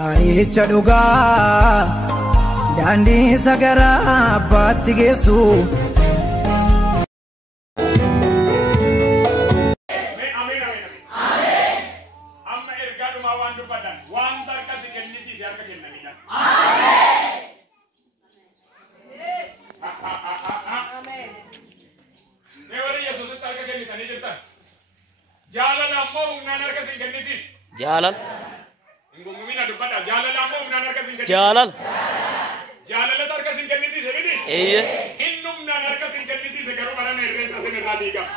Kaanicha dhugaa daandii sagaraa abbaatti geessu. Jaalal jaalal jaalala tarka sin kennisiise miti hinnumnaan harka sin kennisiise garuu barana irreensa sin irraa diigama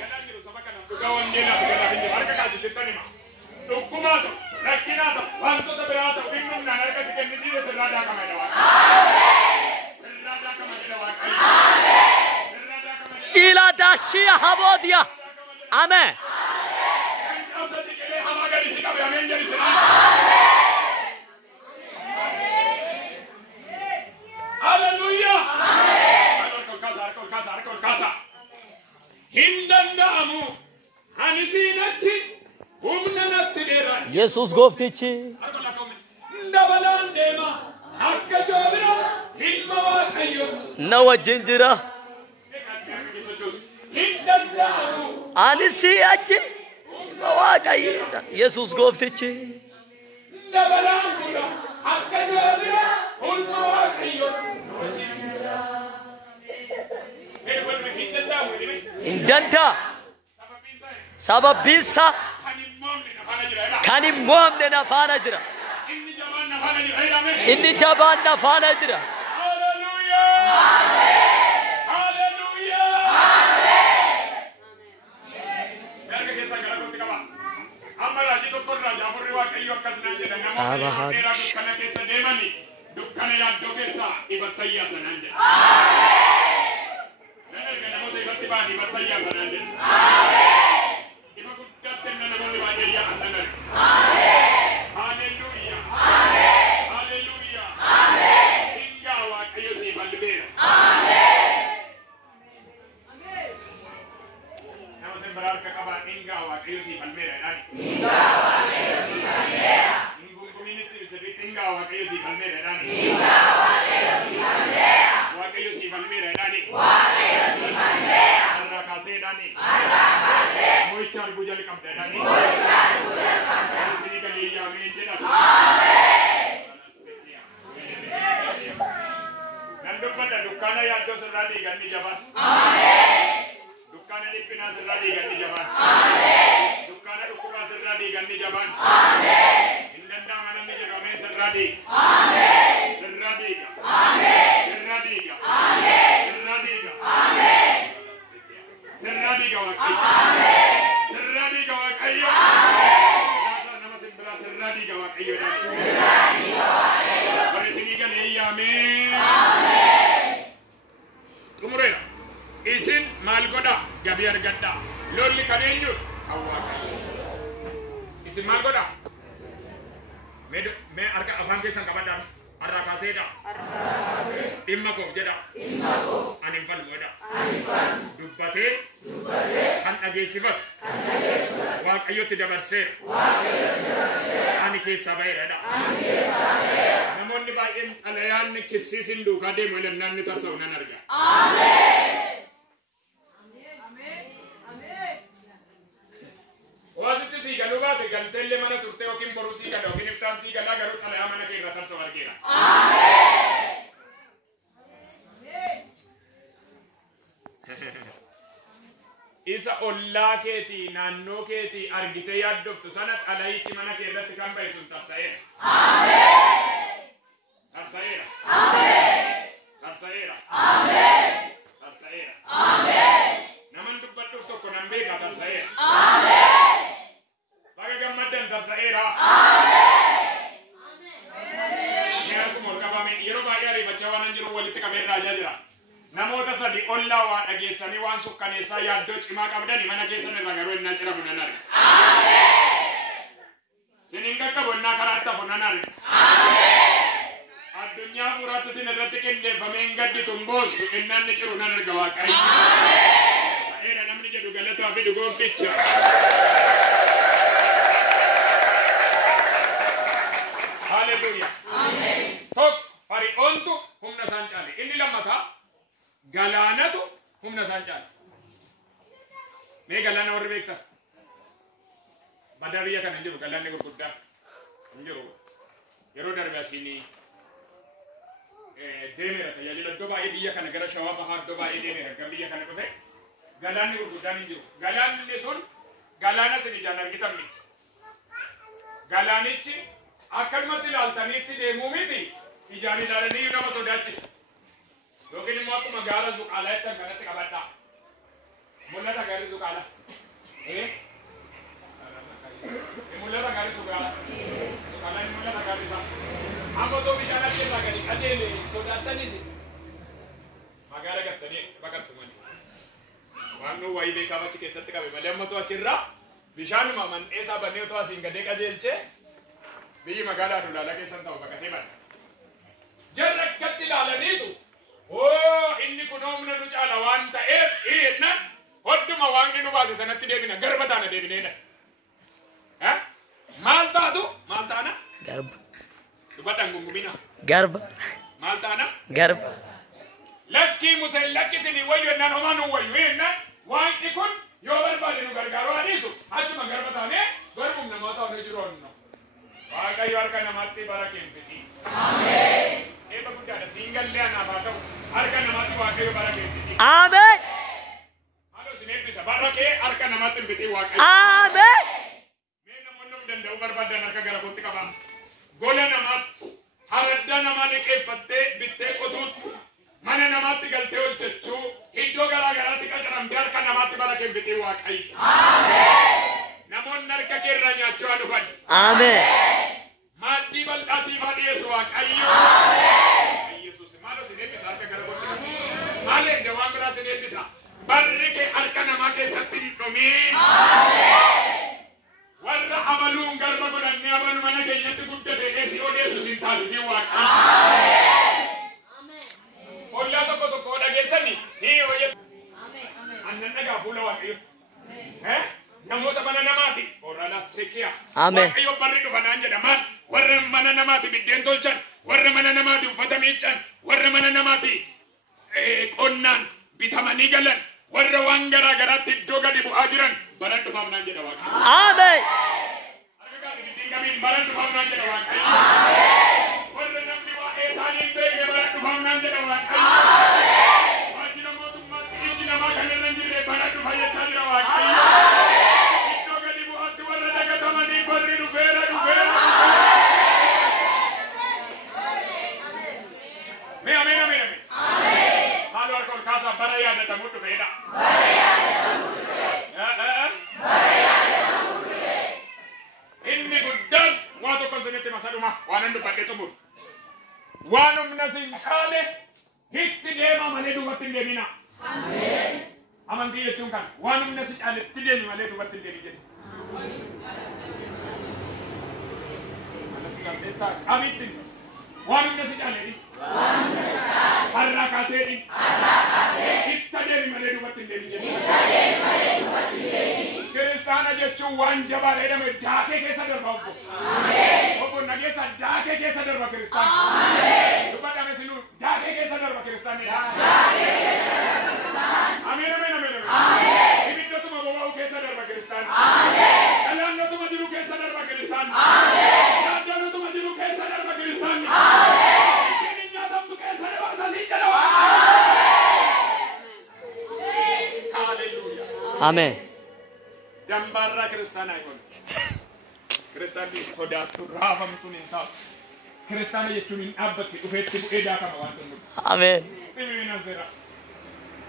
gadaan jiru saba kana dhugaa wangeelaatu gadaaf hin jiru harka kaasisittan hima dhukkumaa ta'u rakkinaa ta'u wantoota biraa ta'u hinnumnaan harka sin kennisiise sirraa daakama jedha Waaqayyo sirraa daakama jedha Waaqayyo sirraa daakama jedha ila daashia habodia amen Hallelujah. Hindandaamu hanisinachi humnanatti dheera Yesus goftichi dabalaan deema akka joobira ilma Waaqayyo na wajjin jira hindandaamu anisiachi ilma Waaqayyo Yesus goftichi dabalaan deema akka joobira ilma Waaqayyo indanta sababisa kanin moomne na faana jira inni jabaan na faana jira dukkana yaaddoo keessa ifattayyaa sanaan jedha nan erga namoota ifatti ba'an ifattayyaa sanaan jedha ifa guddaatti enna namoonni baay'ee yaa'an nan erga haleluuyaa haleluuyaa hingaa Waaqayyo siif halbeera nama sin biraa harka qabaa hingaa Waaqayyo siif halbeera jedhaani hingaa Waaqayyo siif halbeera jedhaani Waaqayyo siif halbeera jedhaani arraa kaasee jedhaani mo'ichaan gujal qabda jedhaani isinii galii yaameen jedha nan dubbadha dukkaana yaaddoo sirraa diiganni jabaan dukkaana dhiphinaa sirraa diiganni jabaan dukkaana dhukkubaa sirraa diiganni jabaan hin danda'ama namni jedhamee sirraa diiga sirraa diiga sirraa diiga sirraa diiga sirraa diiga Waaqayyo sirraa diiga Waaqayyo nama simbiraa sirraa diiga Waaqayyo bari isinii galee yaamee xumureera isin maal godha gabii argadha lolli kan eenyu kan Waaqayyo isin maal godha mee harka afaan keessan qabadhaan arraa kaaseedha dhimma koof jedha ani hin falmu jedha dubbatee kan dhageessifatu Waaqayyotti dabarseera ani keessaa ba'eera namoonni baay'een xalayaan kissiisin duukaa deemu ilannaan ni tarsa'u nan arga waasitti sii galuu baate galteellee mana turte yookiin boruu sii gala yookiin iftaan sii galaa garuu xalayaa mana kee irra tarsa'u argeera isa ollaa keetii naannoo keetii argitee yaaddoftu sana xalayichi mana kee irratti kan ba'e sun tarsa'eera tarsa'eera tarsa'eera tarsa'eera naman dubbadhuuf tokko nan beeka tarsa'eera baga gammaddan tarsa'eera akkuma ol qabame yeroo baay'ee ariifachaa waan hin jiru walitti qabee raajaa jira namoota sadi ollaa waa dhageessanii waan sukkaneessaa yaaddoo cimaa qabdani mana keessan irraa garuu innaa ciramu nan arga sinin qaqqabu innaa karaatti hafu nan arga addunyaa fuuraatti sin irratti qindeeffamee hin gadditu hin boossu innaan ni ciru nan arga Waaqayyo ta'eera namni jedhu galataa fi dhugoomticha Hallelujah. Amen. Tok Fari'oontu humna isaan caale. Inni lammataa galaanatu humna isaan caale. Mee galaana warri beektan? Badaa biyya kana hin jiru galaanni gurguddaa hin jiru. Yeroo darbe asiin deemeera tajaajila iddoo baay'ee biyya kana gara Shawaa Bahaa iddoo baay'ee deemeera kan biyya kana dhufe galaanni gurguddaan hin jiru. Galaanni sun galaana isin ijaan argitan galaanichi akkanumatti ilaaltaniitti deemuu miti ijaan ilaalanii nama sodaachisa. Yookiin immoo akkuma gaara zuqaalaa jettan kanatti qabadhaa. Mul'ata gaarii zuqaalaa. Mul'ata gaarii zuqaalaa. Zuqaalaan mul'ata gaarii isaa. Amma otoo bishaan asirraa gadi qajeele sodaattaniis magaala gattanii baqattumani. Waan nu wayii beekaaf achi keessatti qabe malee amma otoo achirraa bishaanuma mandheesaa bannee otoo asiin gadee qajeelchee biyyi magaalaa Adulaala keessan ta'u baqatee banna. Jarra akkatti ilaalaniitu inni kun humna nu caala waan ta'eef jennaan hodduma waaqni nu baase sanatti deebina garba taana deebineedha. Maal taatu? Maal taana? Garba. Dubbadhaan gungumina. Garba. Maal taana? Garba. Lakkii Museen lakkisinii wayyu jennaan homaa nu wayyu jennaan waaqni kun yoo barbaade nu gargaaru adiisu achuma garba taanee garbum namaa ta'u jiru onno. Waaqayyo harka namaatti bara keemfiti. Ameen. Eebba guddaadha siingallee anaaf haa ta'u harka namaatti waaqayyo bara keemfiti. Ameen. Haaloo sin eebbisa bara kee harka namaatti hin fiti waaqayyo. Ameen. Mee namoonni of danda'uu barbaadan harka gara kootti qabaa. Gola namaatti haradda namaa liqeeffattee bittee qotuutti mana namaatti galtee hojjechuu iddoo garaa garaatti qacaramtee harka namaatti bara keemfiti waaqayyo. Ameen. Namoonni harka kee irraa nyaachuu haa dhufan. Ameen. Maaddii bal'aa siif haa dhiyeessu waaqayyo. Ameen. Yesuus maaloo sin eebbisa harka gara kootti qabaa. Maal eegde waan biraa sin eebbisa. Barri kee harka namaa keessatti hin dhumiin. Ameen. Warra amaluun garba godhannee amalu mana keenyatti guddate eessi odeessu sin taasisiin waaqayyo. Ameen. Ollaa tokko tokko dhageessanii ni hojjetu. Annan dhagaa fuula waaqayyo. Namoota mana namaati orala sekiya. Ameen. Waaqayyo barri dhufa naan jedha maal warra mana namaati biddeen tolchan warra mana namaati uffata miiccan warra mana namaati qonnaan bitamanii galan warra waan garaa garaatti iddoo gadi bu'aa jiran bara dhufaaf naan jedha waaqayyo. Ameen. Harka gaati biddeen gamiin bara dhufaaf naan jedha waaqayyo. Ameen. Warra namni waa'ee isaanii hin beekne bara dhufaaf naan jedha waaqayyo. Ameen. Waajjira mootummaatti iji namaa kan irra hin jirre bara dhufa jechaa jira waaqayyo. Bara yaadatamu dhufeedha. Bara yaadatamu dhufe. Inni guddaan waa tokko sinitti masadhuma waan hin dubbadhe xumur. Waan humna sin caale itti deema malee duubatti hin deemina. Ameen. Amantii jechuun kan waan humna si caale itti deemi malee duubatti hin deemi jedhe. Qabitti waan humna si caale har'a kaaseedhi. Itti deemi malee duubatti hin deemi jedhe. Kiristaana jechuun waan jabaa jedhame daakee keessa darba obbo. Obbo nageessa daakee keessa darba kiristaana. Dubbadhame sinuu daakee keessa darba kiristaana. Ameen ameen ameen ameen. Ibiddotuma boba'u keessa darba kiristaana. Galaannotuma jiru keessa darba kiristaana. Yaaddootuma jiru keessa darba kiristaana. Ameen. Dambarra kiristaana ikon. Kiristaanni sodaattu raafamtuun hin taatu. Kiristaana jechuun hin dhaabbatti dhufeetti bu'ee daakama waan tunnu. Ameen. Dhimmi nafseera.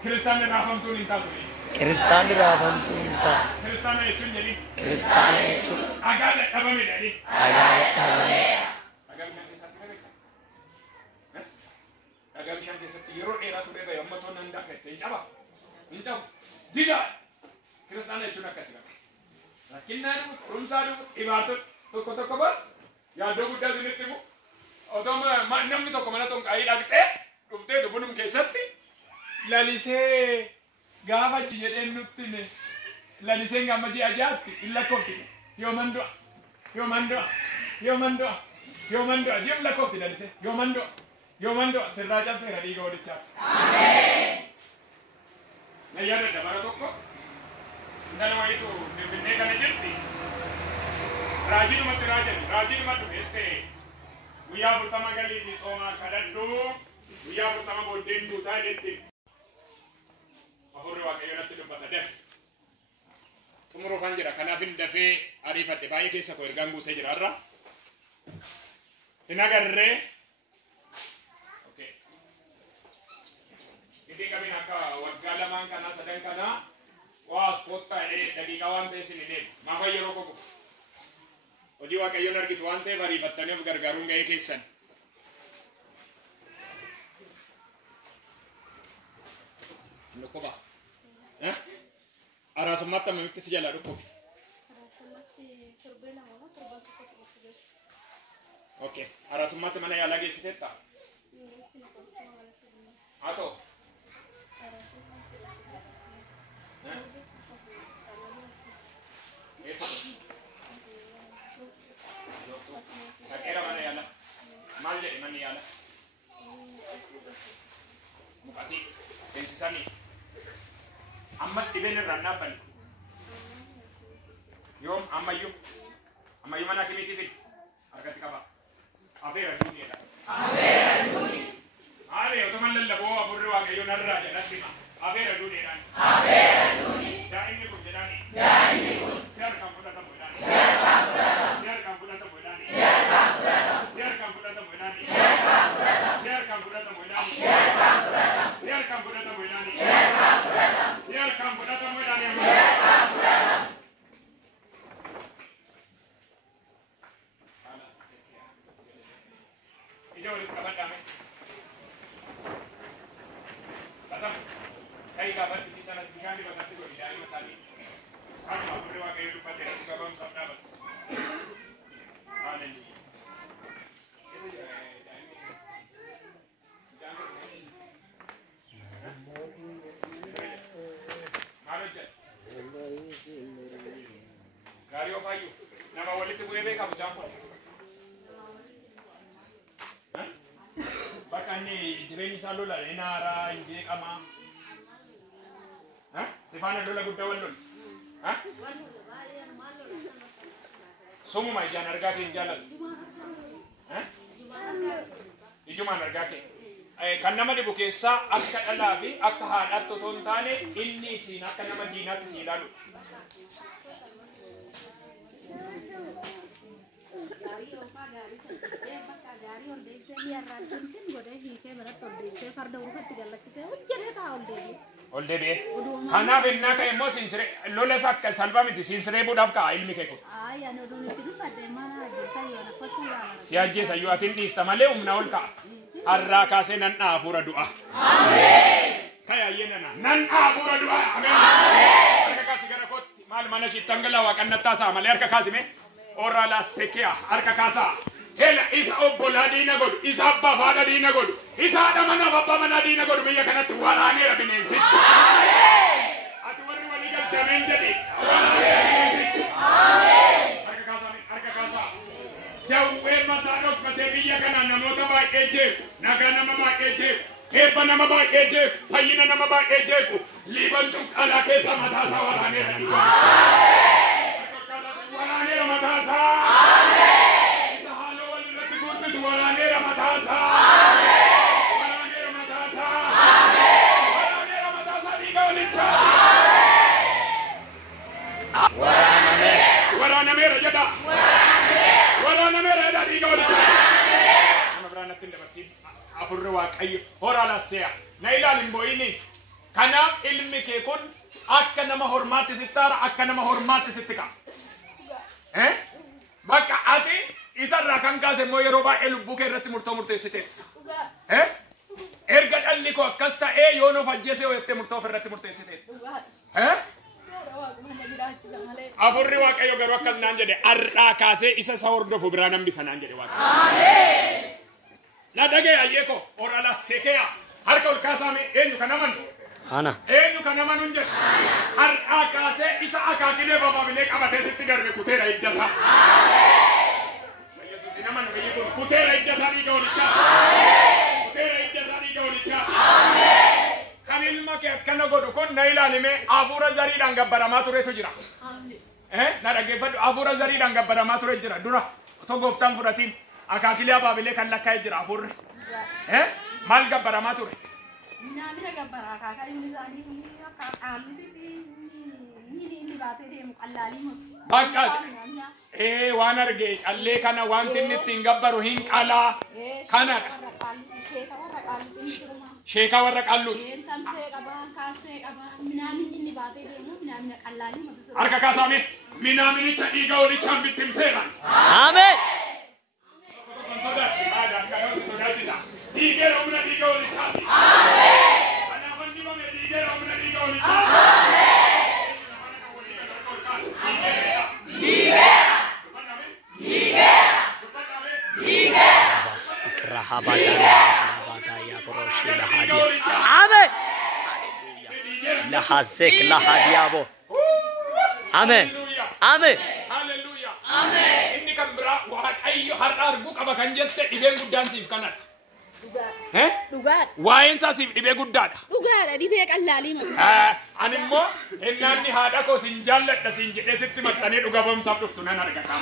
Kiristaanni raafamtuun hin taatu. Kiristaanni raafamtuun hin taatu. Kiristaana jechuun jedhi. Kiristaana jechuun dhagaa dadhabame jedhi. dhagaa dadhabame. Dhagaa bishaan keessatti beekta. Dhagaa bishaan keessatti yeroo dheeraa turee bahe amma toon handaa fette hin caba. Hin cabu. Didaa. Kiristaana jechuun akkasii qaba. Rakkinnaan qorumsaa dhufu dhibaatota tokko tokko bar yaaddoo guddaa isinitti himu. Otoo namni tokko mana tonqaayii dhaqxee dhufteetu bunum keessatti lalisee gaafa jedheen nutti laliseen gamma ji'a jaatti hin lakkoofti. Yoo mandu'a Yomando, diam la kofi na dise. Yomando, sirraja se radi go dicha. Amen. Na yada da bara tokko. Ndana wa itu binne kana jirti. Rajin matu este. Wiya butama gali di soma kadaddu. Wiya butama boden du ta detti. Ahorre wa kayo natti dubbata def. Tumuro fanjira kanafin dafe arifadde baay'ee keessa ko ergaan guutee jira irra. Sinagarree. Okay. Gidi kami akka waggaa lamaan kana sadan kana waa spotta daqiiqaa waan ta'e isin hin maafa yeroo kogu. Hojii waaqayyoon argitu waan ta'eef ariifattaniif gargaaruun ga'ee keessan. Dhukkuba. Araasummaatti ammamitti si jalaa dhukkubi? Okay. Araasummaatti mana yaalaa geessiteetta? Haa ta'u. Sakera mana yaalaa? Maal jedhe manni yaalaa? Mukati. Beensisanii. Ammas dhibeen irraan dhaabbanne. Yoom ammayyuu mana akimiitii fidi harkatti qaba. Afeera duuniidha. Afeera duuni. Haale otuma lallaboo afurri waaqayyoon irraa jedhatti afeera duuniidhaan. Afeera duuni. Daa'imni kun jedhaani. Daa'imni kun. Si harkaan fudhatamu jedhaani. Si harkaan fudhatamu. Si harkaan fudhatamu jedhaani. Si harkaan fudhatamu. Si harkaan fudhatamu jedhaani. Si harkaan fudhatamu. Si harkaan fudhatamu jedhaani. Si harkaan fudhatamu. Si harkaan fudhatamu jedhaani. Si harkaan fudhatamu. Si harkaan fudhatamu jedhaani. Si harkaan fudhatamu. Ija walitti qabadhaame. Batamu. Kai gaafatti fi sanas bishaan dibatatti godhi daa'ima isaanii. Kanuma afurri waaqayyo dubbate irratti gabaamsaaf dhaabatu. Haaleluyyaa. Keessa jira daa'imni. Maal hojjeta? Gaarii of hayyuu. Nama walitti bu'ee beekaa buchaan kun. Bakka inni jireenyi isaa lola inni haaraa hin beekamaa. Sifaana lola guddaa wal lolu. Sumuma ijaan argaa kee hin jaallatu. Ijumaan argaa kee. Kan nama dhibu keessaa akka dhalaa fi akka haadhaatti otoo hin taane inni isiin akka nama diinaatti si ilaalu. Ol deebi'ee. Kanaaf innaa ka'e immoo lola akka salphaa miti siinsiree buudhaaf ka'a ilmi kee kun. Si ajjeesayyuu atiin dhiista malee humna ol ka'a. Har'aa kaasee nan hafuura du'a. Kayaayyee nan hafuura du'a. Harka kaasi gara kootti maal mana shiitti hangalaa waaqannattaa sa'a malee harka kaasime. Orra la sekia harka kaasaa. Hela isa obbolaa diina godhu, isa abbaa faadha diina godhu, isa haadha mana abbaa manaa diina godhu biyya kanatti waraaneera bineensichi. Ati warri walii galtameen jedhi waraaneera bineensichi. Harka kaasaa. Jawwee mataa dhokfatee biyya kana namoota baay'ee jeeku, nagaa nama baay'ee jeeku, eebba nama baay'ee jeeku, fayyina nama baay'ee jeeku, liiban cuqqaalaa keessa mataasaa waraaneera ni godhu. Waraaneera mataasaa. Waraaneera mataasaa. Waraaneera mataasaa. Waraaneera mataasaa dhiiga walichaa. Waraanameera jedha. Waraanameera jedha dhiiga walichaa. Nama biraan natti hin dabarsiin afurri waaqayyo horaa lassee'a. Na ilaalin bo'ini. Kanaaf ilmi kee kun akka nama hormaatti sitti haara akka nama hormaatti sitti qa'a. Bakka ati isarraa kan kaase immoo yeroo baay'ee lubbuu kee irratti murteessite. Erga dhalli koo akkas ta'ee yoon of ajjeese yoo jettee murtoo ofirratti murteessite. Afurri waaqayyo garuu akkas naan jedhe har'aa kaasee isa isa hordofu biraa hambisa naan jedhe waaqayyo. Na dhagee ayyeeko orala sekeya harka ol kaasaame eenyu kan amanu? Ana. Eenyu kan amanu hin jedhe. Har'aa kaasee isa akaakilee babaabilee qabatee sitti darbe kuteera hiddasaa. Yesuus hin amanu biyyi kun. Kuteera idda isaanii ga'olichaa. Kuteera idda isaanii ga'olichaa. Kan ilma kee akkana godhu kun na ilaalime hafuura zariidhaan gabbaramaa turetu jira. Na dhaggeeffadhu hafuura zariidhaan gabbaramaa ture jira. Dura otoo gooftaan fudhatiin akaakilee abaabilee kan lakkaa'ee jira hafuurri. Maal gabbaramaa ture? Namni gabbara akaakaa inni isaanii inni baatee deemu qallaalii muti. Bakka waan argee callee kana wanti inni ittiin gabbaru hin qalaa kanadha. Sheekaa warra qalluuti. Harka kaasaame minaaminicha dhiiga olichaan bittimseedhaan. Ameen. Dhiigee humna dhiiga olichaati. Kanaafan dibame dhiigee humna dhiiga olichaati. Amen. Lahazek lahadiabo. Amen. Amen. Hallelujah. Amen. Inni kan biraa waaqayyo har'a arguu qaba kan jette dhibeen guddaan siif kanadha. Dhugaadha. Waa'een isaa siif dhibee guddaadha. Dhugaadha dhibee qallaalii mati. Ani immoo hinnaanni haadha koo sin jaalladha sin jedhee sitti maxxanee dhuga ba'umsaaf dhuftu nan argata.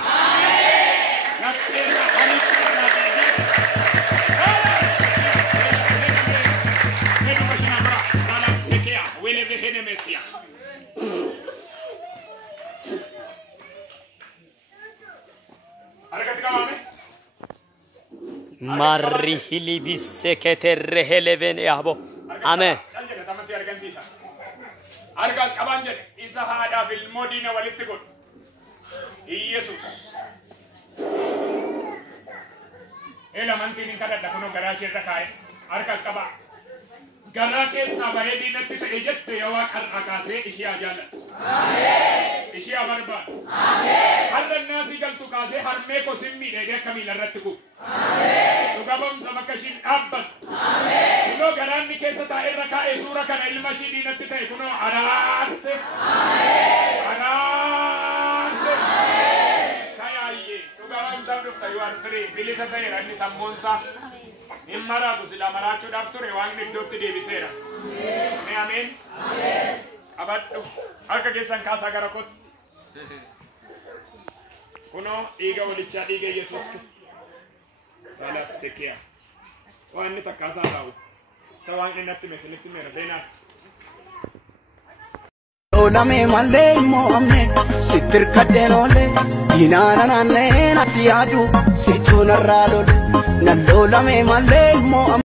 Marri hilibisse keterre heleven yabo. Amen. Argas qaban jedhe isa haadhaaf ilmoo diina walitti godhu. Yesus. Mantiin hin kadhadha kunoo garaa kee irra kaa'e. Argas qaba. Garaa keessaa bahee diinatti ta'e jette yoo waaqa kaasee ishee jaalladha. Ishee barbaada. Har'a naasii galtu kaasee harmee koo simmi dheedee akka miila irratti kufu. Dhuga ba'umsa bakka ishiin dhaabbattu. Kunoo garaanni keessa taa'e irra kaa'e suura kana ilma ishii diinatti ta'e kunoo araarse. Araarse. Kayaayyee dhuga ba'umsaaf dhufta yoo arfiree bilisa ta'eera inni sammuunsaa. Hin maraatu sila maraachuudhaaf ture waan iddootti deebiseera. Ameen. Qabadhu harka keessan kaasaa gara kootti. Kunoo dhiiga olichaa dhiiga Yesuus. Balassekiya. Waan inni takkaasaa taa'u. Isa waan inni natti meesanitti meera beenaas. Olame malee mo'amne sitir kadeen oole dinaana naannee natti yaadu situun irraa lole. Nalolame malee mo'amne.